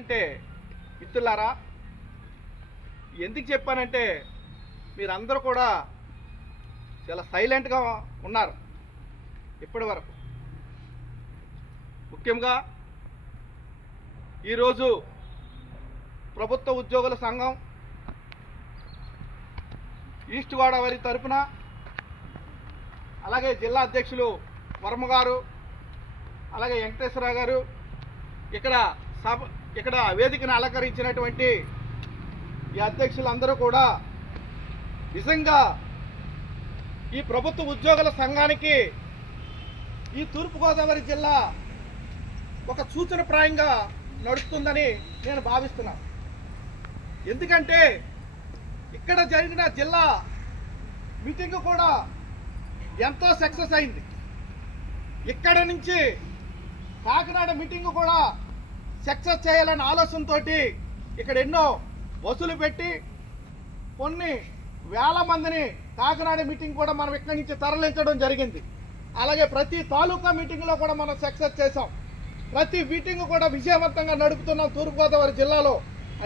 అంటే మిత్రులారా ఎందుకు చెప్పానంటే మీరందరూ కూడా చాలా సైలెంట్గా ఉన్నారు ఇప్పటి వరకు. ముఖ్యంగా ఈరోజు ప్రభుత్వ ఉద్యోగుల సంఘం ఈస్ట్ గోదావరి తరపున అలాగే జిల్లా అధ్యక్షులు వర్మ గారు అలాగే వెంకటేశ్వరరావు గారు ఇక్కడ సభ ఇక్కడ వేదికను అలంకరించినటువంటి ఈ అధ్యక్షులందరూ కూడా నిజంగా ఈ ప్రభుత్వ ఉద్యోగుల సంఘానికి ఈ తూర్పుగోదావరి జిల్లా ఒక సూచనప్రాయంగా నడుస్తుందని నేను భావిస్తున్నాను ఎందుకంటే ఇక్కడ జరిగిన జిల్లా మీటింగ్ కూడా ఎంతో సక్సెస్ అయింది. ఇక్కడ నుంచి కాకినాడ మీటింగ్ కూడా సక్సెస్ చేయాలనే ఆలోచనతో ఇక్కడ ఎన్నో వసూలు పెట్టి కొన్ని వేల మందిని కాకినాడ మీటింగ్ కూడా మనం ఇక్కడి నుంచి తరలించడం జరిగింది. అలాగే ప్రతి తాలూకా మీటింగ్లో కూడా మనం సక్సెస్ చేసాం ప్రతి మీటింగ్ కూడా విజయవంతంగా నడుపుతున్నాం తూర్పుగోదావరి జిల్లాలో.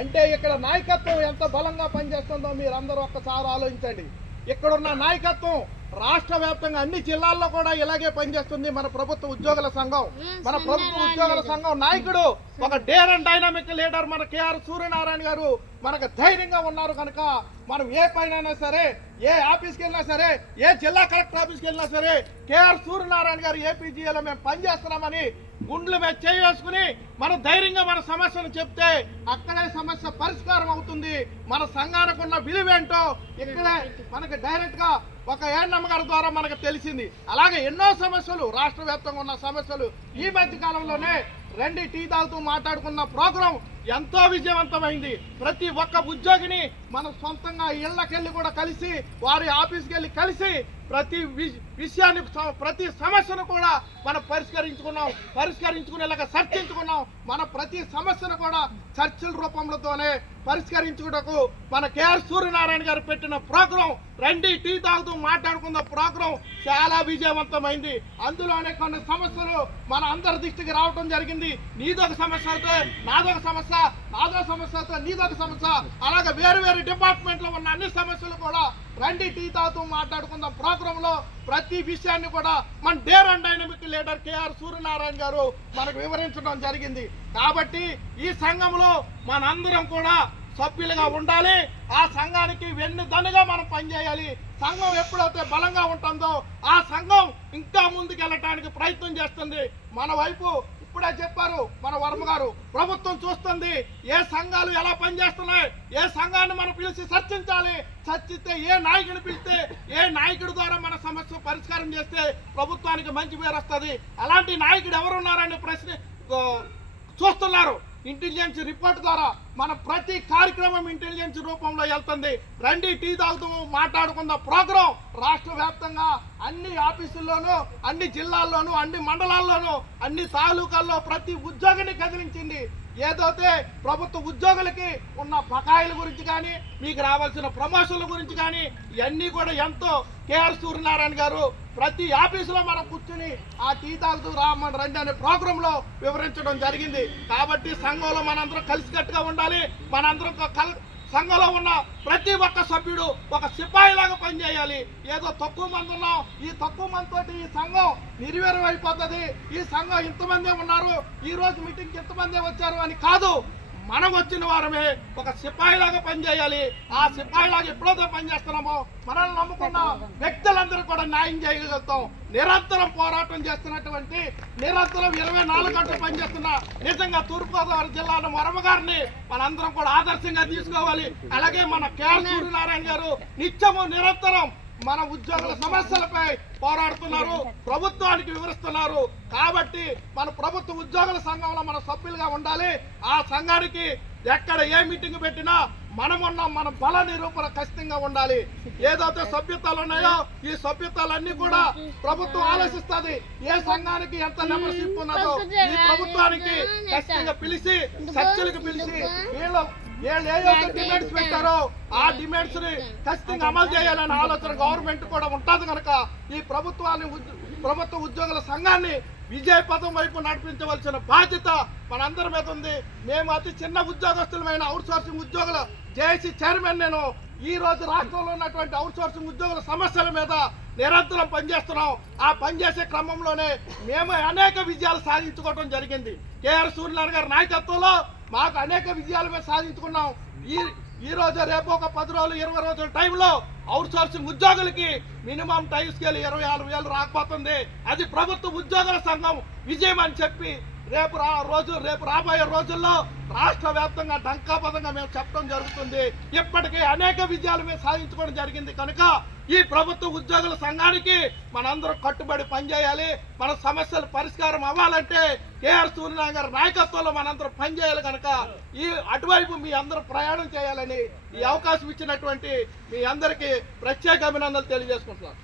అంటే ఇక్కడ నాయకత్వం ఎంత బలంగా పనిచేస్తుందో మీరందరూ ఒక్కసారి ఆలోచించండి. ఇక్కడున్న నాయకత్వం రాష్ట్ర వ్యాప్తంగా అన్ని జిల్లాల్లో కూడా ఇలాగే పనిచేస్తుంది మన ప్రభుత్వ ఉద్యోగుల సంఘం. మన ప్రభుత్వ ఉద్యోగుల సంఘం నాయకుడు ఒక డేర్ అండ్ డైనామిక్ లీడర్ మన కేఆర్ సూర్యనారాయణ గారు మనకు ధైర్యంగా ఉన్నారు కనుక మనం ఏ పైన సరే ఏ ఆఫీస్కి వెళ్ళినా సరే ఏ జిల్లా కలెక్టర్ ఆఫీస్కి వెళ్ళినా సరే కేఆర్ సూర్యనారాయణ గారు ఏపీజీఏలో మేము పనిచేస్తున్నామని గుండ్లు మీద చేయి మనం ధైర్యంగా మన సమస్యను చెప్తే అక్కడే సమస్య పరిష్కారం అవుతుంది. మన సంఘానికి ఉన్న విలువేంటో ఇక్కడే మనకి డైరెక్ట్గా ఒక ఏఎన్ఎం గారి ద్వారా మనకు తెలిసింది. అలాగే ఎన్నో సమస్యలు రాష్ట్ర వ్యాప్తంగా ఉన్న సమస్యలు ఈ మధ్య కాలంలోనే రెండు టీ తాగుతూ మాట్లాడుకున్న ప్రోగ్రాం ఎంతో విజయవంతమైంది. ప్రతి ఒక్క ఉద్యోగిని మనం సొంతంగా ఇళ్ళకెళ్ళి కూడా కలిసి వారి ఆఫీస్కి వెళ్ళి కలిసి ప్రతి వి- విషయాన్ని ప్రతి సమస్యను కూడా మనం పరిష్కరించుకున్నాం. పరిష్కరించుకునేలాగా చర్చించుకున్నాం. మన ప్రతి సమస్యను కూడా చర్చల రూపంలోతోనే పరిష్కరించుకుటకు మన కేఆర్ సూర్యనారాయణ గారు పెట్టిన ప్రోగ్రాం రండి టీ తాగుతూ మాట్లాడుకున్న ప్రోగ్రాం చాలా విజయవంతమైంది. అందులోనే కొన్ని సమస్యలు మన అందరి దృష్టికి రావడం జరిగింది. నీదొక సమస్య అయితే నాదొక సమస్య నాదో సమస్య అయితే నీదొక సమస్య. అలాగే వేరు వేరు డిపార్ట్మెంట్లో ఉన్న అన్ని సమస్యలు కూడా రండి టీ తాగుతూ మాట్లాడుకున్న ప్రోగ్రాంలో ప్రతి విషయాన్ని కూడా మన dare and dynamic leader K R Suryanarayana గారు మనకు వివరించడం జరిగింది. కాబట్టి ఈ సంఘంలో మనందరం కూడా సభ్యులుగా ఉండాలి. ఆ సంఘానికి వెన్నుదన్నుగా మనం పనిచేయాలి. సంఘం ఎప్పుడైతే బలంగా ఉంటుందో ఆ సంఘం ఇంకా ముందుకెళ్ళటానికి ప్రయత్నం చేస్తుంది. మన వైపు ఇప్పుడే చెప్పారు మన వర్మ గారు. ప్రభుత్వం చూస్తుంది ఏ సంఘాలు ఎలా పనిచేస్తున్నాయి ఏ సంఘాన్ని మనం పిలిచి చర్చించాలి చర్చిస్తే ఏ నాయకుడిని పిలిస్తే ఏ నాయకుడి ద్వారా మన సమస్య పరిష్కారం చేస్తే ప్రభుత్వానికి మంచి పేరు వస్తుంది. అలాంటి నాయకుడు ఎవరున్నారని ప్రశ్న చూస్తున్నారు. ఇంటెలిజెన్స్ రిపోర్ట్ ద్వారా మన ప్రతి కార్యక్రమం ఇంటెలిజెన్స్ రూపంలో వెళ్తుంది. రండి టీ తాగుతూ మాట్లాడుకున్న ప్రోగ్రాం. రాష్ట్ర వ్యాప్తంగా అన్ని ఆఫీసుల్లోనూ అన్ని జిల్లాల్లోనూ అన్ని మండలాల్లోనూ అన్ని తాలూకాల్లో ప్రతి ఉద్యోగిని కదిలించింది. ఏదైతే ప్రభుత్వ ఉద్యోగులకి ఉన్న బకాయిల గురించి కానీ మీకు రావాల్సిన ప్రమోషన్ల గురించి కానీ ఇవన్నీ కూడా ఎంతో కేఆర్ సూర్యనారాయణ గారు ప్రతి ఆఫీసులో మనం కూర్చుని ఆ టీ తాగుతూ రామన్ రండి అనే ప్రోగ్రాంలో వివరించడం జరిగింది. కాబట్టి సంఘంలో మనందరం కలిసికట్టుగా ఉండాలి. మనందరం కల్ సంఘంలో ఉన్న ప్రతి ఒక్క సభ్యుడు ఒక సిపాయిలాగా పనిచేయాలి. ఏదో తక్కువ మంది ఉన్నాం. ఈ తక్కువ మందితో తోటి ఈ సంఘం నిర్వీర్యం అయిపోతుంది. ఈ సంఘం ఇంతమందే ఉన్నారు. ఈ రోజు మీటింగ్ ఇంతమందే వచ్చారు అని కాదు. మనం వచ్చిన వారమే ఒక సిపాయిలాగా పనిచేయాలి. ఆ సిపాయిలాగా ఎప్పుడైతే పనిచేస్తున్నామో మనల్ని నమ్ముకున్న వ్యక్తులందరూ కూడా న్యాయం చేయగలుగుతాం. నిరంతరం పోరాటం చేస్తున్నటువంటి నిరంతరం ఇరవై నాలుగు గంటలు పనిచేస్తున్న నిజంగా తూర్పుగోదావరి జిల్లాలో వరమ గారిని మనందరం కూడా ఆదర్శంగా తీసుకోవాలి. అలాగే మన కేఆర్ సూర్యనారాయణ గారు నిత్యము నిరంతరం మన ఉద్యోగుల సమస్యలపై పోరాడుతున్నారు ప్రభుత్వానికి వివరిస్తున్నారు. కాబట్టి మన ప్రభుత్వ ఉద్యోగుల సంఘంలో మన సభ్యులుగా ఉండాలి. ఆ సంఘానికి ఎక్కడ ఏ మీటింగ్ పెట్టినా మనమున్న మన బల నిరూపణ ఖచ్చితంగా ఉండాలి. ఏదైతే సభ్యతలు ఉన్నాయో ఈ సభ్యతలన్నీ కూడా ప్రభుత్వం ఆలోచిస్తుంది. ఏ సంఘానికి ఎంత మెంబర్షిప్ ఉన్నదో ఈ ప్రభుత్వానికి ఖచ్చితంగా పిలిచి చర్చలకు పిలిచి వీళ్ళు వీళ్ళు ఏదైతే డిమాండ్స్ పెట్టారో ఆ డిమాండ్స్ని ఖచ్చితంగా అమలు చేయాలనే ఆలోచన గవర్నమెంట్ కూడా ఉంటుంది కనుక ఈ ప్రభుత్వాన్ని ప్రభుత్వ ఉద్యోగుల సంఘాన్ని విజయ పథం వైపు నడిపించవలసిన బాధ్యత మనందరి మీద ఉంది. మేము అతి చిన్న ఉద్యోగస్తులమైన అవుట్ సోర్సింగ్ ఉద్యోగుల జేఏసీ చైర్మన్ నేను. ఈ రోజు రాష్ట్రంలో ఉన్నటువంటి అవుట్ సోర్సింగ్ ఉద్యోగుల సమస్యల మీద నిరంతరం పనిచేస్తున్నాం. ఆ పనిచేసే క్రమంలోనే మేము అనేక విజయాలు సాధించుకోవడం జరిగింది. కేఆర్ సూర్యనారాయణ గారి నాయకత్వంలో మాకు అనేక విజయాలు మేము సాధించుకున్నాం. ఈ ఈ రోజు రేపు ఒక పది రోజులు ఇరవై రోజుల టైంలో అవుట్ సోర్సింగ్ ఉద్యోగులకి మినిమం టైం స్కేల్ ఇరవై ఆరు వేలు రాకపోతుంది. అది ప్రభుత్వ ఉద్యోగుల సంఘం విజయం అని చెప్పి రేపు రా రోజు రేపు రాబోయే రోజుల్లో రాష్ట్ర వ్యాప్తంగా డంకాపదంగా మేము చెప్పడం జరుగుతుంది. ఇప్పటికీ అనేక విజయాలు మేము సాధించుకోవడం జరిగింది. కనుక ఈ ప్రభుత్వ ఉద్యోగుల సంఘానికి మనందరం కట్టుబడి పనిచేయాలి. మన సమస్యలు పరిష్కారం అవ్వాలంటే కేఆర్ సూర్యనారాయణ గారి నాయకత్వంలో మనందరం పనిచేయాలి కనుక. ఈ అటువైపు మీ అందరూ ప్రయాణం చేయాలని ఈ అవకాశం ఇచ్చినటువంటి మీ అందరికీ ప్రత్యేక అభినందనలు తెలియజేసుకుంటున్నాను.